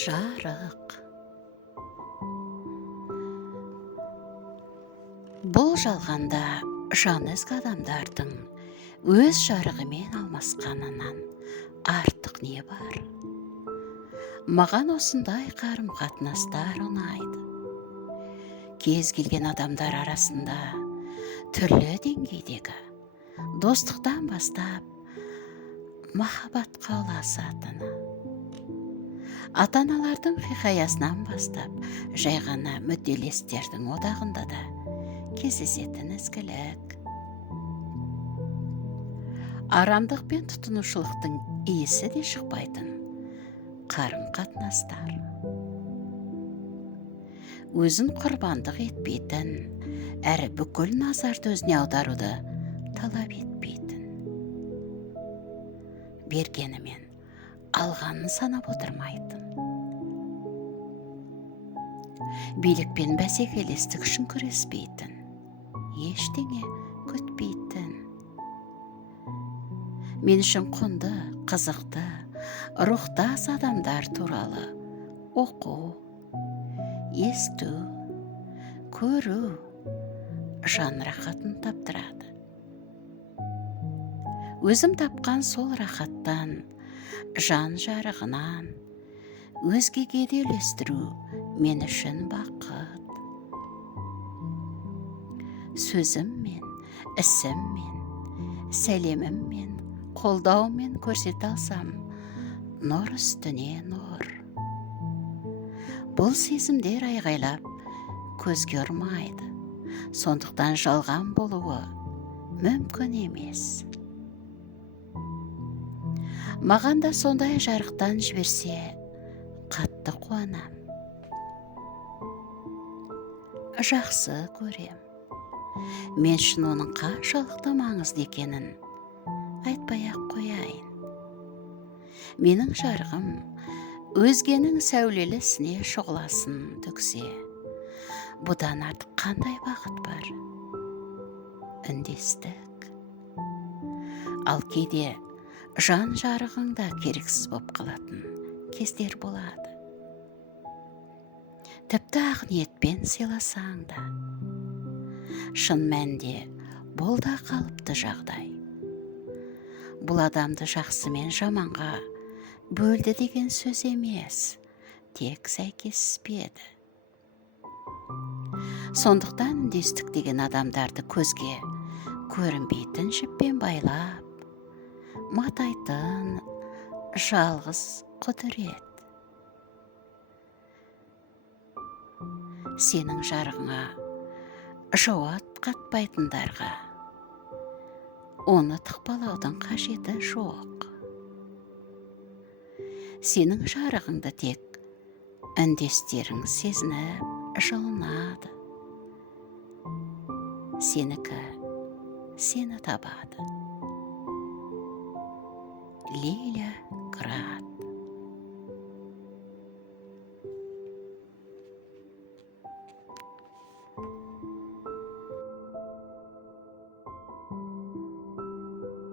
Жарық. Бұл жалғанда жан өзге адамдардың өз жарығымен алмасқанынан артық не бар? Маған осындай қарым-қатынастар ұнайды. Кез келген адамдар арасында түрлі деңгейдегі достықтан бастап махаббатқа ұласатыны, ата-аналардың хикаясынан бастап жай ғана мүдделестердің одағында да кездесетін ізгілік. Арамдық пен тұтынушылықтың иісі де шықпайтын қарым-қатынастар. Өзін құрбандық етпейтін, әрі бүкіл назарды өзіне аударуды талап етпейтін. Бергенімен алғанын санап отырмайтын. Билік пен бәсекелестік үшін күреспейтін, ештеңе күтпейтін. Мен үшін құнды, қызықты, рухтас адамдар туралы оқу, есту, көру жан рахатын таптырады. Өзім тапқан сол рахаттан, жан жарығынан өзгеге де үлестіру мен үшін бақыт. Сөзіммен, ісіммен, сәлеміммен, қолдаумен көрсете алсам, нұр үстіне нұр. Бұл сезімдер айғайлап көзге ұрмайды, сондықтан жалған болуы мүмкін емес. Маған да сондай жарықтан жіберсе, қатты қуанам. Жақсы көрем. Мен үшін оның қаншалықты маңызды екенін айтпай-ақ қояйын. Менің жарығым өзгенің сәулелісіне шұғыласын төксе, бұдан артық қандай бақыт бар? Үндестік. Ал кейде жан жарығыңда керексіз боп қалатын кездер болады. Тіпті ақ ниетпен сыйласаң да. Шын мәнде бұл да қалыпты жағдай. Бұл адамды жақсы мен жаманға бөлді деген сөз емес, тек сәйкеспеді. Сондықтан үндестік деген адамдарды көзге көрінбейтін жіппен байлап, матайтын жалғыз құдірет. Сенің жарығыңа жауап қатпайтындарға оны тықпалаудың қажеті жоқ. Сенің жарығыңды тек үндестерің сезініп жылынады. Сенікі сені табады. Лиля Град.